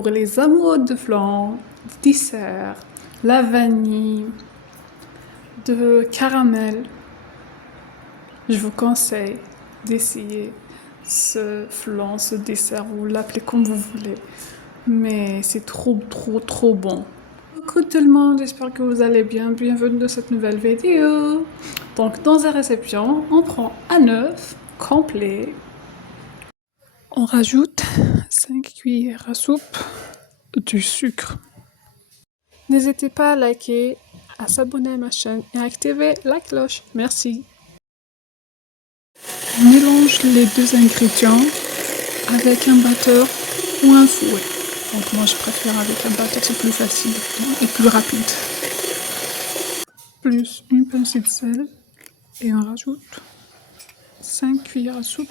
pour les amoureux de flan, de dessert, la vanille, de caramel, je vous conseille d'essayer ce flan, ce dessert, vous l'appelez comme vous voulez. Mais c'est trop bon. Coucou tout le monde, j'espère que vous allez bien. Bienvenue dans cette nouvelle vidéo. Donc dans la réception, on prend un œuf complet. On rajoute 5 cuillères à soupe du sucre. N'hésitez pas à liker, à s'abonner à ma chaîne et à activer la cloche. Merci. On mélange les deux ingrédients avec un batteur ou un fouet. Donc moi je préfère avec un batteur, c'est plus facile et plus rapide. Plus une pincée de sel et on rajoute 5 cuillères à soupe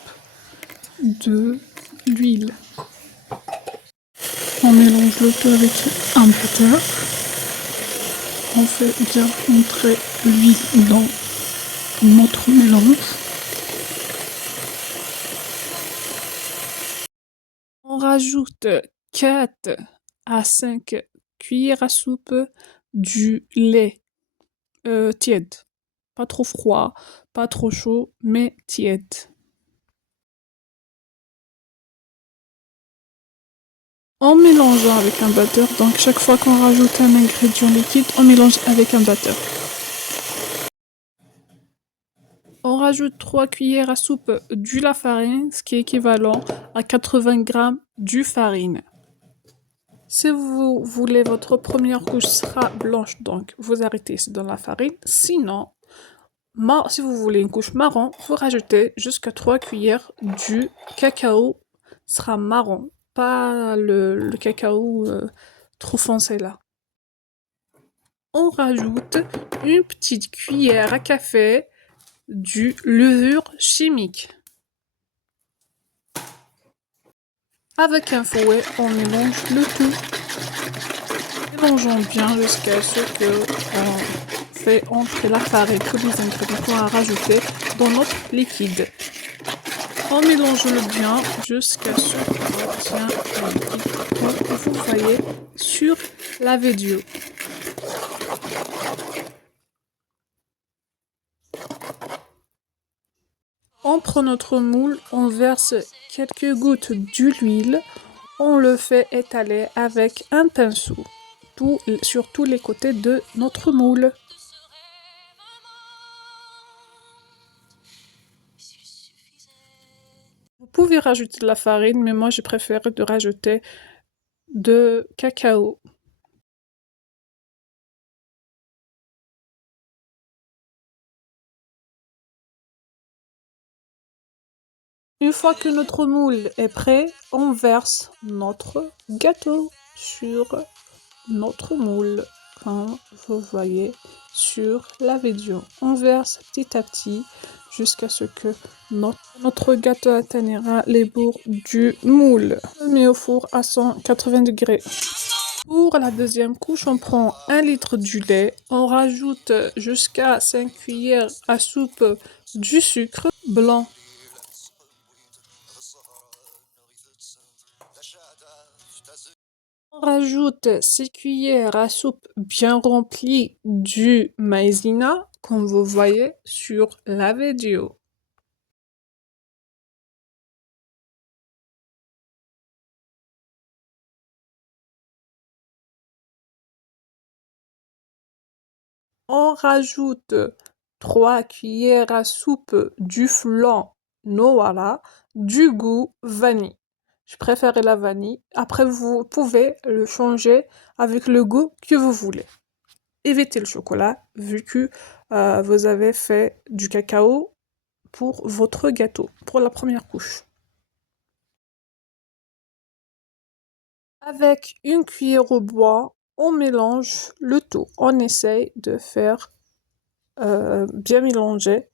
de l'huile. On mélange le tout avec un batteur. On fait bien entrer l'huile dans notre mélange. On rajoute 4 à 5 cuillères à soupe du lait tiède. Pas trop froid, pas trop chaud, mais tiède. En mélangeant avec un batteur, donc chaque fois qu'on rajoute un ingrédient liquide, on mélange avec un batteur. On rajoute 3 cuillères à soupe de la farine, ce qui est équivalent à 80 g de farine. Si vous voulez votre première couche sera blanche, donc vous arrêtez dans la farine. Sinon, si vous voulez une couche marron, vous rajoutez jusqu'à 3 cuillères du cacao, sera marron, pas le cacao trop foncé là. On rajoute une petite cuillère à café du levure chimique. Avec un fouet, on mélange le tout. Mélangeons bien jusqu'à ce que on fait entrer la farine, tous les ingrédients qu'on a rajoutés dans notre liquide. On mélange le bien jusqu'à ce qu'on obtient un liquide comme vous voyez sur la vidéo. On prend notre moule, on verse quelques gouttes d'huile, on le fait étaler avec un pinceau sur tous les côtés de notre moule. Vous pouvez rajouter de la farine, mais moi j'ai préféré de rajouter de cacao. Une fois que notre moule est prêt, on verse notre gâteau sur notre moule, comme vous voyez sur la vidéo. On verse petit à petit jusqu'à ce que notre gâteau atteignera les bords du moule. On le met au four à 180 degrés. Pour la deuxième couche, on prend 1 litre du lait, on rajoute jusqu'à 5 cuillères à soupe du sucre blanc. On rajoute 6 cuillères à soupe bien remplies du maïzena, comme vous voyez sur la vidéo. On rajoute 3 cuillères à soupe du flan Noala du goût vanille. Je préfère la vanille. Après, vous pouvez le changer avec le goût que vous voulez. Évitez le chocolat, vu que vous avez fait du cacao pour votre gâteau, pour la première couche. Avec une cuillère au bois, on mélange le tout. On essaye de faire bien mélanger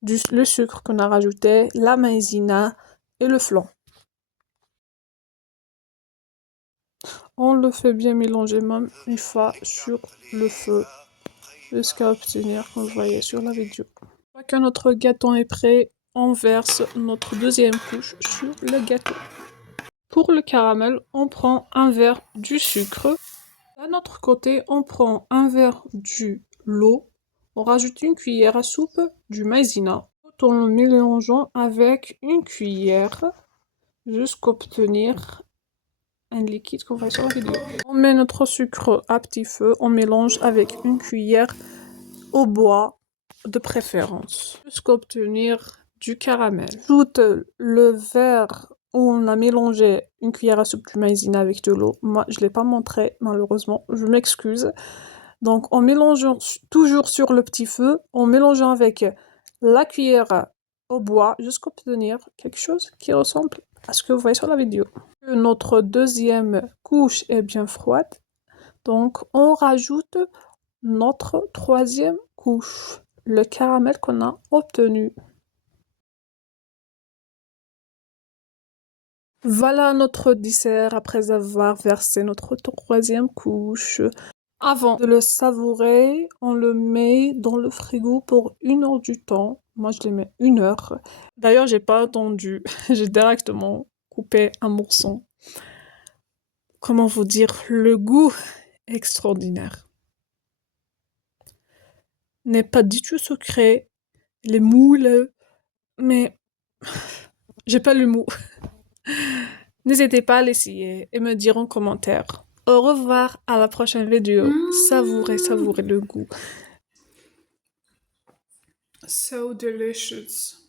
le sucre qu'on a rajouté, la maïzena et le flan. On le fait bien mélanger même une fois sur le feu jusqu'à obtenir, comme vous voyez sur la vidéo. Une fois que notre gâteau est prêt, on verse notre deuxième couche sur le gâteau. Pour le caramel, on prend un verre du sucre. D'un autre côté, on prend un verre du lot. On rajoute une cuillère à soupe du maïzena, tout en le mélangeant avec une cuillère jusqu'à obtenir un liquide qu'on voit sur la vidéo. On met notre sucre à petit feu, on mélange avec une cuillère au bois de préférence jusqu'à obtenir du caramel. Ajoute le verre où on a mélangé une cuillère à soupe du maïzena avec de l'eau. Moi, je ne l'ai pas montré, malheureusement, je m'excuse. Donc, en mélangeant toujours sur le petit feu, en mélangeant avec la cuillère au bois jusqu'à obtenir quelque chose qui ressemble à ce que vous voyez sur la vidéo. Notre deuxième couche est bien froide, donc on rajoute notre troisième couche, le caramel qu'on a obtenu. Voilà notre dessert après avoir versé notre troisième couche. Avant de le savourer, on le met dans le frigo pour 1 heure du temps. Moi, je les mets 1 heure. D'ailleurs, j'ai pas attendu. J'ai directement coupé un morceau. Comment vous dire, le goût extraordinaire. N'est pas du tout sucré. Il est moelleux. Mais j'ai pas le mot. N'hésitez pas à l'essayer et me dire en commentaire. Au revoir, à la prochaine vidéo. Savourez, savourez le goût. So delicious.